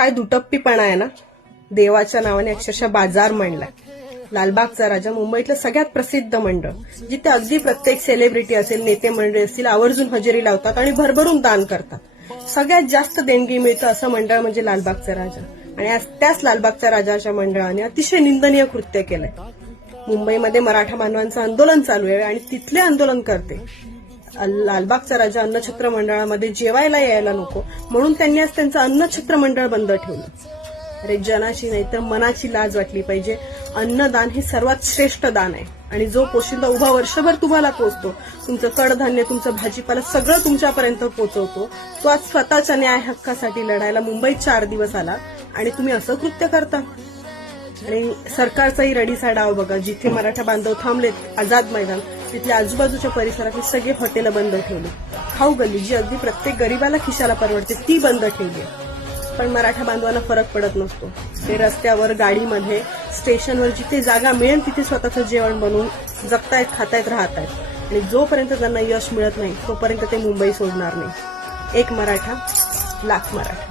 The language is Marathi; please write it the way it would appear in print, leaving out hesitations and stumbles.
काय दुटप्पीपणा आहे ना. देवाच्या नावाने अक्षरशः बाजार मांडलाय. लालबागचा राजा मुंबईतलं सगळ्यात प्रसिद्ध मंडळ, जिथे अगदी प्रत्येक सेलिब्रिटी असेल, नेते मंडळी असतील, आवर्जून हजेरी लावतात आणि भरभरून दान करतात. सगळ्यात जास्त देणगी मिळतं असं मंडळ म्हणजे लालबागचा राजा. आणि आज त्याच लालबागच्या राजाच्या मंडळाने अतिशय निंदनीय कृत्य केलंय. मुंबईमध्ये मराठा बांधवांचं आंदोलन चालू आहे आणि तिथले आंदोलन करते लालबागचा राजा अन्नछत्र मंडळामध्ये जेवायला यायला नको म्हणून त्यांनी आज त्यांचं अन्नछत्र मंडळ बंद ठेवलं. अरे, जनाची नाही तर मनाची लाज वाटली पाहिजे. अन्नदान हे सर्वात श्रेष्ठ दान आहे आणि जो पोशिंदा उभा वर्षभर तुम्हाला पोचतो, तुमचं कडधान्य, तुमचं भाजीपाला सगळं तुमच्यापर्यंत पोहोचवतो, तो आज स्वतःच्या न्याय हक्कासाठी लढायला मुंबईत 4 दिवस आला आणि तुम्ही असं कृत्य करता. आणि सरकारचाही रडीचा डाव बघा. जिथे मराठा बांधव थांबलेत आझाद मैदान, तिथल्या आजूबाजूच्या परिसरातली सगळे हॉटेलं बंद ठेवली. खाऊ गल्ली जी अगदी प्रत्येक गरीबाला खिशाला परवडते ती बंद ठेवली. पण मराठा बांधवांना फरक पडत नसतो. ते रस्त्यावर, गाडीमध्ये, स्टेशनवर जिथे जागा मिळेल तिथे स्वतःचं जेवण बनवून जगतायत, खातायत, राहतायत. आणि जोपर्यंत त्यांना यश मिळत नाही तोपर्यंत ते मुंबई सोडणार नाही. एक मराठा, लाख मराठा.